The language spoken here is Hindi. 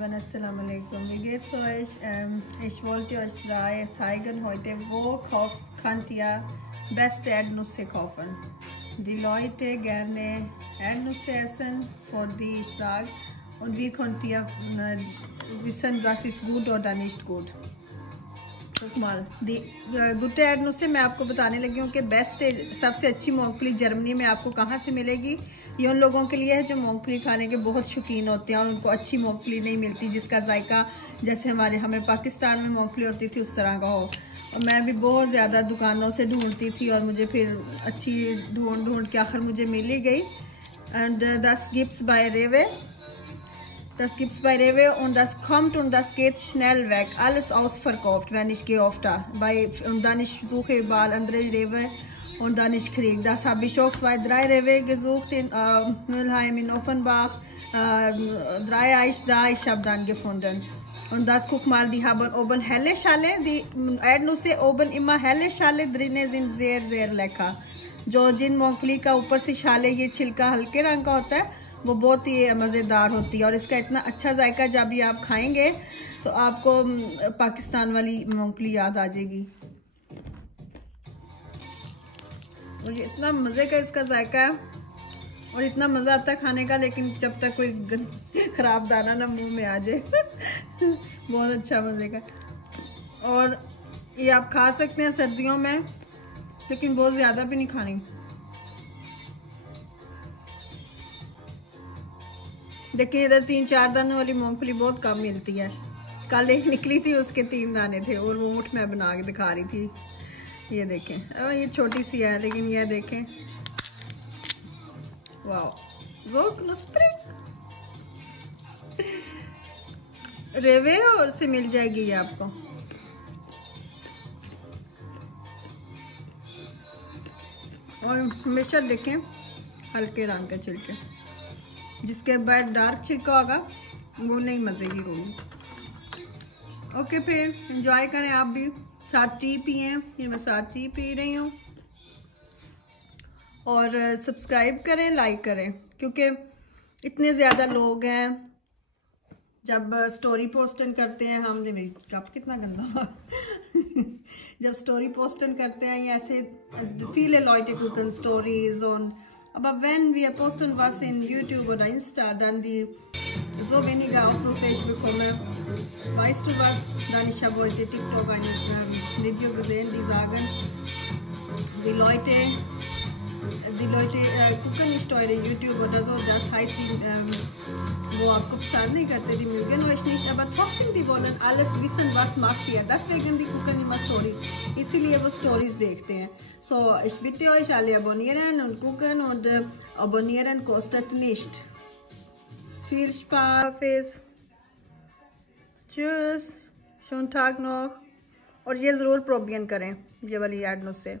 Lieben, Assalamu alaikum. Wie geht's euch? Ich wollte euch zeigen heute, wo könnt ihr beste Erdnüsse kaufen. Die Leute gerne Erdnüsse essen, vor die ich sage, und wie könnt ihr wissen, was ist gut oder nicht gut. गुड एडनूसे मैं आपको बताने लगी हूँ कि बेस्ट सबसे अच्छी मूंगफली जर्मनी में आपको कहाँ से मिलेगी। ये उन लोगों के लिए है जो मूंगफली खाने के बहुत शौकीन होते हैं और उनको अच्छी मूंगफली नहीं मिलती जिसका जायका जैसे हमें पाकिस्तान में मूंगफली होती थी उस तरह का हो। और मैं भी बहुत ज़्यादा दुकानों से ढूंढती थी और मुझे फिर अच्छी ढूंढ के आखिर मुझे मिल ही गई। And das gibt's bei Rewe. Das gibt's bei Rewe und das kommt und das geht schnell weg. Alles ausverkauft, wenn ich gehe oft da. Und dann ich suche überall andere Rewe und dann ich kriege. Das habe ich auch 2-3 Rewe gesucht in Mülheim, in Offenbach, Dreieich da. Ich habe dann gefunden. Und das, guck mal, die haben oben helle Schale. Die Erdnüsse oben immer helle Schale drinnen sind sehr, sehr lecker. जो जिन मूंगफली का ऊपर से छाले ये छिलका हल्के रंग का होता है वो बहुत ही मज़ेदार होती है और इसका इतना अच्छा जायका जब ये आप खाएंगे तो आपको पाकिस्तान वाली मूंगफली याद आ जाएगी। और ये इतना मज़े का इसका जायका है और इतना मज़ा आता है खाने का, लेकिन जब तक कोई ख़राब दाना ना मुंह में आ जाए बहुत अच्छा मज़े का। और ये आप खा सकते हैं सर्दियों में, लेकिन बहुत ज़्यादा भी नहीं खानी। देखिए इधर 3-4 दानों वाली मूंगफली बहुत कम मिलती है। कल एक निकली थी उसके 3 दाने थे और वो मुठ में बना के दिखा रही थी। ये देखें, ये छोटी सी है लेकिन ये देखें, वाह रेवे और से मिल जाएगी ये आपको। और हमेशा देखें हल्के रंग के छिलके, जिसके बाद डार्क छिलका होगा वो नहीं मज़े की होगी। ओके, फिर एंजॉय करें आप भी, साथ टी पिए। ये मैं साथ टी पी रही हूँ। और सब्सक्राइब करें, लाइक करें, क्योंकि इतने ज़्यादा लोग हैं जब स्टोरी पोस्टन करते हैं हम। जो मेरी कप कितना गंदा जब स्टोरी पोस्टन करते हैं ये ऐसे viele Leute gucken Stories und aber wenn wir posten was in YouTube oder Insta, dann die so weniger Aufrufe ich bekomme. Weißt du was? Dann ich habe heute TikTok ein Video gesehen, die sagen, die Leute gucken nicht eure YouTube oder so, das heißt, wo आपको पसंद नहीं करते, die mögen euch nicht, aber trotzdem die wollen alles wissen, was macht ihr. Deswegen die gucken immer Stories, इसीलिए वो Stories देखते हैं। So ich bitte euch alle abonnieren und gucken und abonnieren kostet nicht. Viel Spaß, tschüss, schönen Tag noch और ये ज़रूर प्रोबियन करें ये वाली एडनूस से।